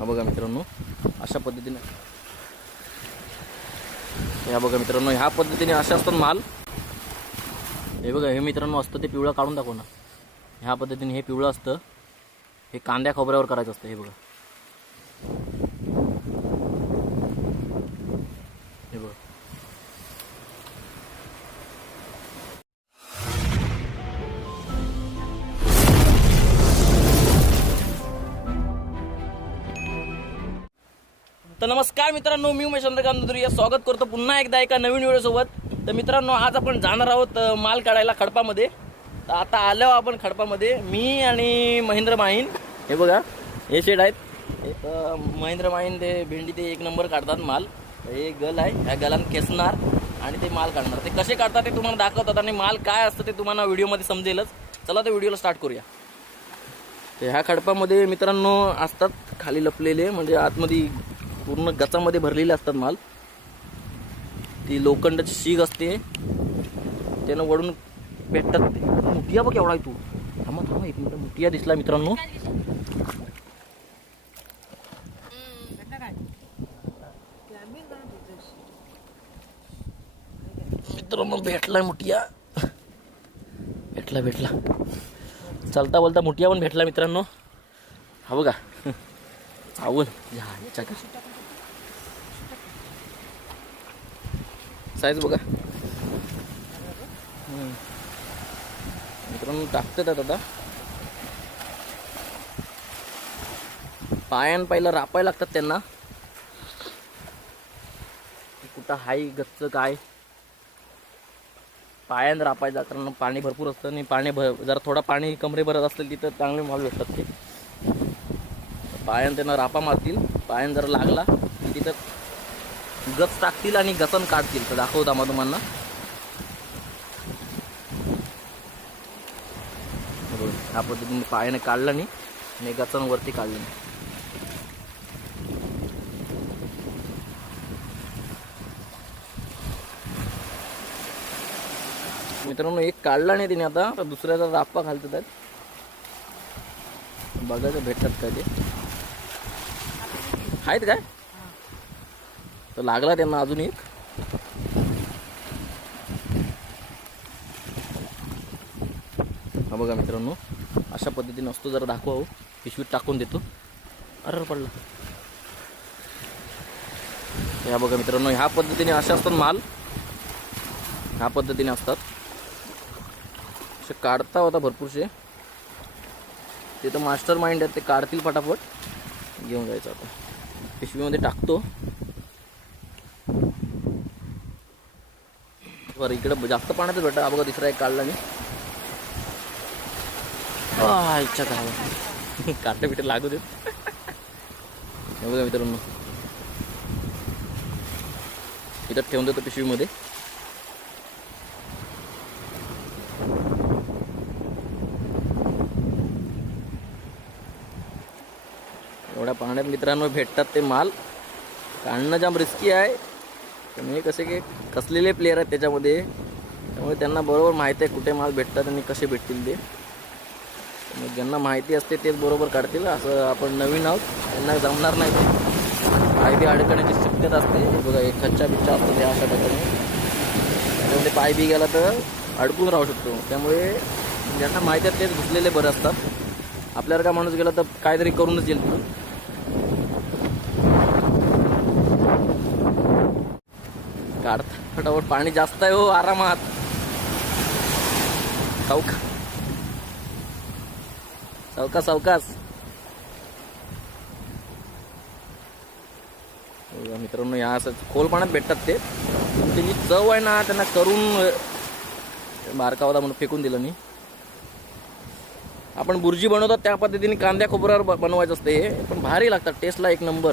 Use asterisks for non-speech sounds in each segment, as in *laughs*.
हा बघा मित्रांनो अशा पद्धतीने ह्या बघा मित्रांनो ह्या पद्धतीने असे असतात माल. हे बघा हे मित्रांनो असतं ते पिवळं काढून दाखव ना. ह्या पद्धतीने हे पिवळं असतं. हे कांद्या खोबऱ्यावर करायचं असतं हे बघा. तर नमस्कार मित्रांनो मी उमेश चंद्रकांत दुर्या स्वागत करतो पुन्हा एकदा एका नवीन व्हिडिओसोबत. तर मित्रांनो आज आपण जाणार आहोत माल काढायला खडपामध्ये. तर आता आलो आपण खडपामध्ये. मी आणि महेंद्र माहीन. हे बघा हे शेड आहेत. एक महेंद्र माहीन ते भेंडी ते एक नंबर काढतात माल. हे गल आहे ह्या गलान खेचणार आणि ते माल काढणार. ते कसे काढतात ते तुम्हाला दाखवतात आणि माल काय असतं ते तुम्हाला व्हिडिओमध्ये समजेलच. चला ते व्हिडिओला स्टार्ट करूया. ह्या खडपामध्ये मित्रांनो असतात खाली लपलेले म्हणजे आतमध्ये पूर्ण गचामध्ये भरलेले असतात माल. ती लोखंडाची शीग असते. त्यानं वडून भेटतात ते. मुठिया बघ एवढा आहे तू. थांबा थांबा एक मिनिट. मुठिया दिसला मित्रांनो. मित्रांनो भेटला मुठिया. भेटला भेटला. चालता बोलता मुठिया पण भेटला मित्रांनो. हा बघा. आवल. या याच्या का साईज बघा. मित्रांनो टाकतात आता पायान पहिलं रापायला लागतात त्यांना. कुठं हाय गच्च काय? पायान रापायचा कारण पाणी भरपूर असतं आणि पाणी भर जरा थोडा पाणी कमरे भरत असेल तिथं चांगले माल भेटतात ते. पायान त्यांना रापा मारतील. पायान जर लागला की तिथं गच टाकतील आणि गचन काढतील. तर दाखवता मग तुम्हाला. ह्या पद्धतीने पायाने काढलं नाही आणि गचन वरती काढलं नाही. मित्रांनो एक काढला नाही तिने आता तर दुसऱ्याचा राप्पा घालतात आहेत बघायचं भेटतात काय ते? आहेत काय? तर लागला त्यांना अजून एक. हा बघा मित्रांनो अशा पद्धतीने असतो जरा दाखवा पिशवीत टाकून देतो. अरे पडला. ह्या बघा मित्रांनो ह्या पद्धतीने असे असतात माल. ह्या पद्धतीने असतात. असे काढता होता भरपूरसे ते तर मास्टर माइंड आहेत ते काढतील पटापट. घेऊन जायचं आता. पिशवीमध्ये टाकतो. बरं इकडे जास्त पाण्यातच भेटा बघा तिसरा एक काढला मी. इच्छा काय? काटे बिटे लागू देत. बघा मित्रांनो. इथं ठेवून देतो पिशवीमध्ये. एवढ्या पाण्यात मित्रांनो भेटतात ते माल. काढणं जाम रिस्की आहे. पण कसे की कसलेले प्लेयर आहेत त्याच्यामध्ये त्यामुळे त्यांना बरोबर माहिती आहे कुठे माल भेटतात आणि कसे भेटतील ते. मग ज्यांना माहिती असते तेच बरोबर काढतील असं आपण नवीन आहोत त्यांना जमणार नाही ते. अडकण्याची शक्यता असते. बघा एक खच्चा बिच्चा असतो त्या अशा प्रकारे. त्याच्यामध्ये पाय बी गेला तर अडकून राहू शकतो. त्यामुळे ज्यांना माहिती आहे तेच घुसलेले बरे असतात. आपल्याला का माणूस गेला तर काहीतरी करूनच येईल काढता फटाफट पाणी जास्त आहे हो आरामात. चौका सावकाश सावकाश. मित्रांनो या असं खोल पाण्यात भेटतात ते. पण त्याची चव आहे ना त्यांना करून बारका होता म्हणून फेकून दिलं मी. आपण बुर्जी बनवतात त्या पद्धतीने कांद्या खोबऱ्यावर बनवायचं असते हे. पण भारी लागतात टेस्टला एक नंबर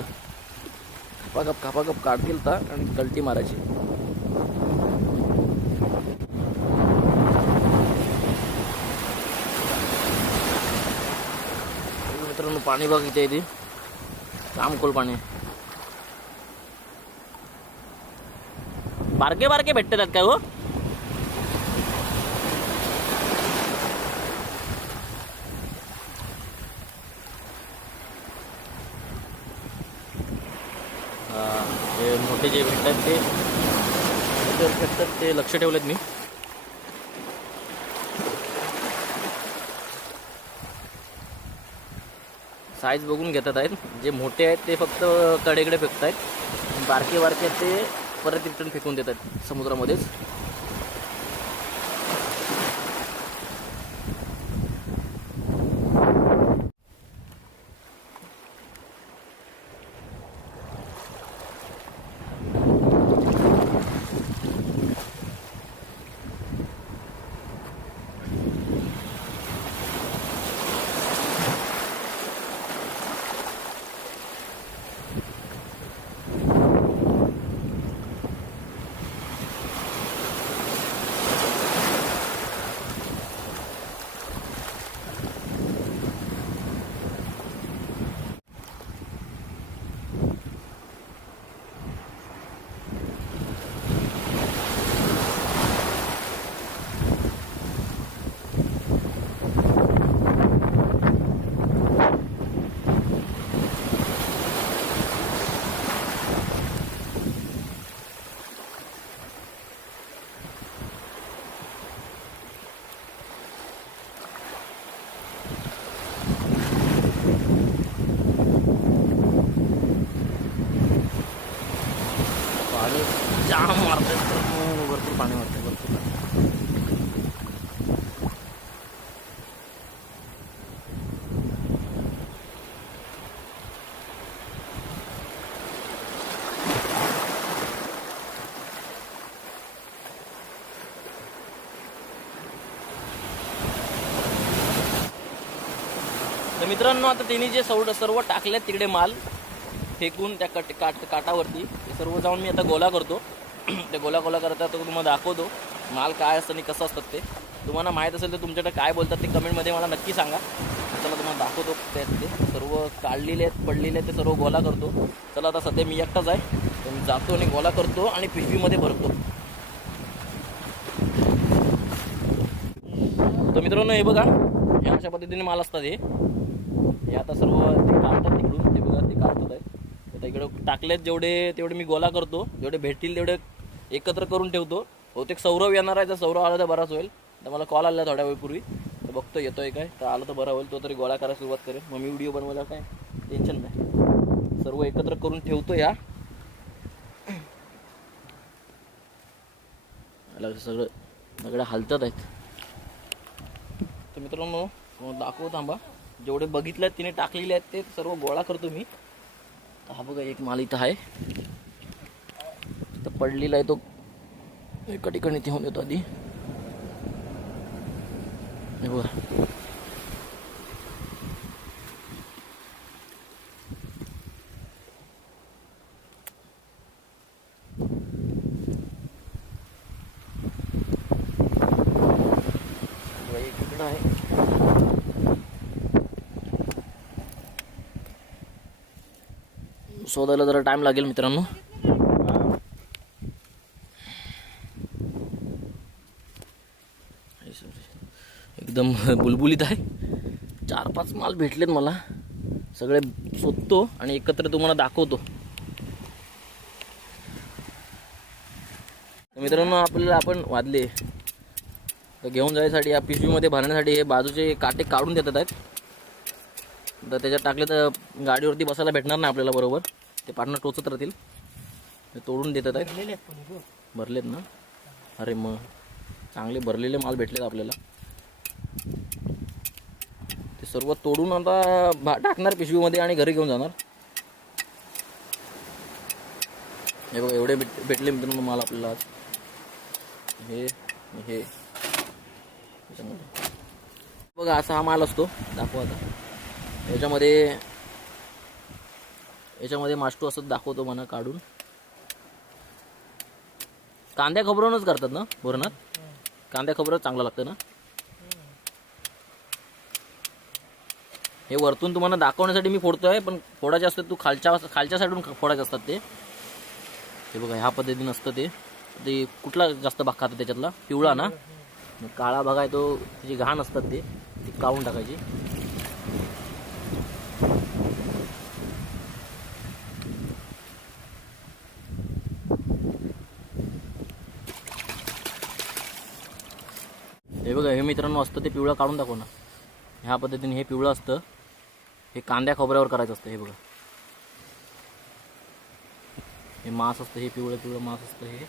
खापाकप खपाखप काढतील तर आणि कलटी मारायची. पाणी बघ इथे इथे जामखोल पाणी. बारके बारके भेटतात काय हो? मोठे जे भेटतात ते भेटतात ते लक्ष ठेवलेत मी. साईज बघून घेतात आहेत. जे मोठे आहेत ते फक्त कडेकडे फेकत आहेत बारके बारके ते परत रिटर्न फेकून देतात समुद्रामध्येच पाणी जाम भरपूर पाणी वाटतं भरपूर तर मित्रांनो आता त्यांनी जे सौड सर्व टाकलेत तिकडे माल फेकून त्या कट काट काटावरती ते सर्व जाऊन मी आता गोला करतो. *clears throat* ते गोला गोला करता तो तुम्हाला दाखवतो. माल काय असतं आणि कसं असतं ते. तुम्हाला माहीत असेल तर तुमच्याकडे काय बोलतात ते कमेंटमध्ये मला नक्की सांगा. चला तुम्हाला दाखवतो ते ते. सर्व काढलेले आहेत पडलेले आहेत ते सर्व गोला करतो. चला आता सध्या मी एकटाच आहे. तर मी जातो आणि गोला करतो आणि पिशवीमध्ये भरतो. तर मित्रांनो हे बघा. हे अशा पद्धतीने माल असतात हे. हे आता सर्व ते काढतात तिकडून ते बघा ते काढतात आहे. तर इकडे टाकलेत जेवढे तेवढे मी गोला करतो. जेवढे भेटतील तेवढे एकत्र करून ठेवतो. बहुतेक सौरव येणार आहे तर सौरव आला तर बराच होईल. तर मला कॉल आला थोड्या वेळपूर्वी. तर बघतो येतोय काय? तर आलं तर बरं होईल तो तरी गोळा करायला सुरुवात करेल. मग मी व्हिडिओ बनवायला काय? टेन्शन नाही. सर्व एकत्र करून ठेवतो या. सगळं सगळं हालतात आहेत. तर मित्रांनो दाखव थांबा. जेवढे बघितले आहेत तिने टाकलेले आहेत ते सर्व गोळा करतो मी. हा बघा एक माल इथं आहे. पडलेला आहे तो. एका ठिकाणी ठेवून येतो आधी. बरं एक आहे. शोधायला जरा टाइम लागेल मित्रांनो. एकदम *laughs* बुलबुलीत आहे. चार पाच माल भेटलेत मला. सगळे शोधतो आणि एकत्र तुम्हाला दाखवतो. तर मित्रांनो आपल्याला आपण वादले. तर घेऊन जायसाठी या पिशवीमध्ये भरण्यासाठी हे बाजूचे काटे काढून देतात आहेत. तर त्याच्यात टाकले तर गाडीवरती बसायला भेटणार नाही आपल्याला बरोबर. ते पार्टनर टोचत राहतील. ते तोडून देतात आहेत. भरलेत ना? अरे मग. चांगले भरलेले माल भेटलेत आपल्याला. ते सर्व तोडून आता भा- टाकणार पिशवीमध्ये आणि घरी घेऊन जाणार. हे बघा एवढे भेट भेटले मित्रांनो माल आपल्याला आज. हे हे. बघा असा हा माल असतो. दाखवा आता. याच्यामध्ये याच्यामध्ये मास्टो असं दाखवतो म्हणा काढून. कांद्या खबरूनच करतात ना बोरणात कांद्या खबरच चांगलं लागतं ना? हे वरतून तुम्हाला दाखवण्यासाठी मी फोडतो आहे पण फोडायचे असतात तू खालच्या खालच्या साईडून फोडायचे असतात ते. हे बघा ह्या पद्धतीनं असतं ते. ते कुठला जास्त भाग खातं त्याच्यातला? पिवळा ना? काळा भाग आहे तो त्याची घाण असतात ते. ती काढून टाकायची. हे बघा हे मित्रांनो असतं ते पिवळं काढून दाखव ना. ह्या पद्धतीने हे पिवळं असतं. हे कांद्या खोबऱ्यावर करायचं असतं हे बघा. हे मांस असतं हे पिवळं पिवळं मांस असतं हे.